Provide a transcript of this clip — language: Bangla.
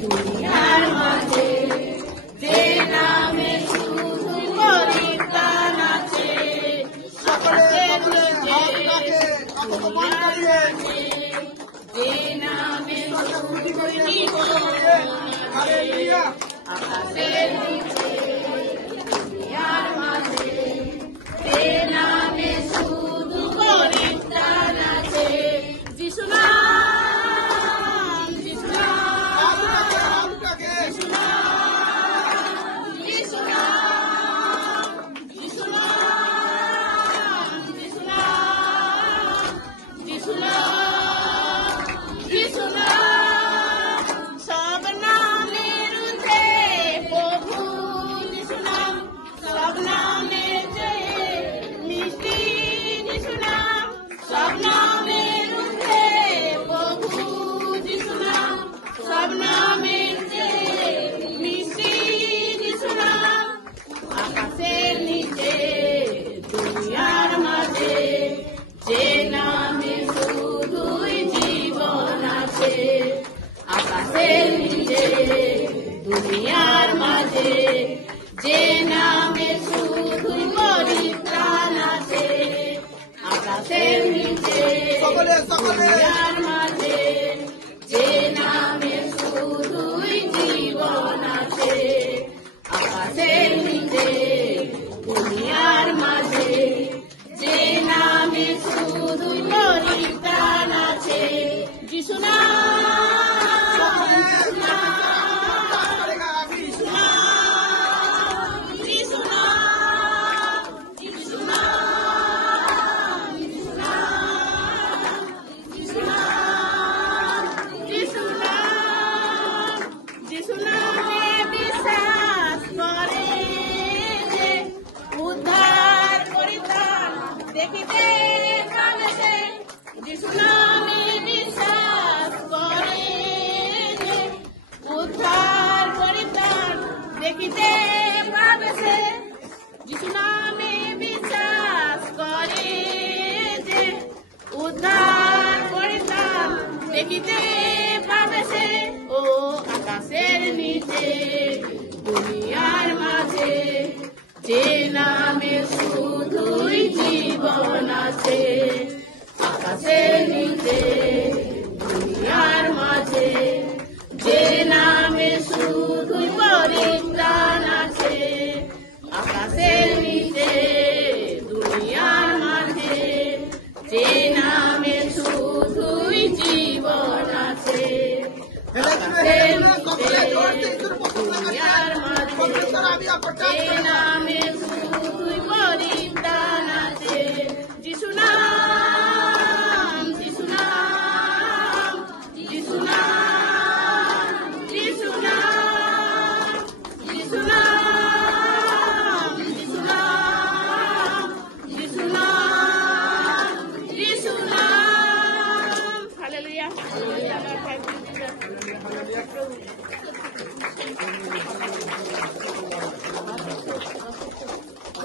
দুনিয়ার মাঝে যে নামে শুধু পরিত্রাণ আছে, আকাশের নিচে যে নামে শুধু আকাশের নিচে দুনিয়ার মাঝে যে নামে শুধু পরিত্রাণ আছে। যিশু নাম, যিশু নাম, যিশু নাম, যিশু নাম, যিশু নাম, যিশু নাম, যিশু নাম, যিশু নাম, সব নামের ঊর্ধ্বে প্রভু যিশু নাম, সব নামের চেয়ে মিষ্টি যিশু নাম, সব নামের ঊর্ধ্বে প্রভু যিশু নাম, সব নামের চেয়ে মিষ্টি যিশু নাম, আকাশের নিচে দুনিয়ার মাঝে যে নামে শুধুই জীবন আছে, আকাশের নিচে দুনিয়ার মাঝে যে নামে শুধুই পরিত্রাণ আছে, আকাশের নিচে দুনিয়ার মাঝে যে নামে শুধুই জীবন আছে, আকাশের নিচে দুনিয়ার মাঝে যে নামে শুধুই পরিত্রাণ আছে। যিশু নাম, যিশু নাম, যিশু নাম, যিশু নাম, যিশু নাম, যিশু নাম, যিশু নাম, যিশু নামে বিশ্বাস করে যে উদ্ধার পরিত্রাণ দেখিতে পাবে সে, যিশু নামে বিশ্বাস করে যে উদ্ধার পরিত্রাণ দেখিতে পাবে সে, যিশু নামে বিশ্বাস করে যে উদ্ধার পরিত্রাণ দেখিতে পাবে সে। ও আকাশের নিচে দুনিয়ার মাঝে যে নামে শুধুই জীবন আছে, আকাশের নিচে দুনিয়ার মাঝে যে নামে শুধুই পরিত্রাণ আছে, আকাশের নিচে দুনিয়ার মাঝে যে নামে শুধুই জীবন আছে, আকাশের নিচে দুনিয়ার মাঝে যে নামে শুধুই পরিত্রাণ আছে। যিশু নাম, যিশু নাম, যিশু নাম, যিশু নাম, যিশু নাম, যিশু নাম, যিশু নাম, যিশু নাম। হালেলুয়া।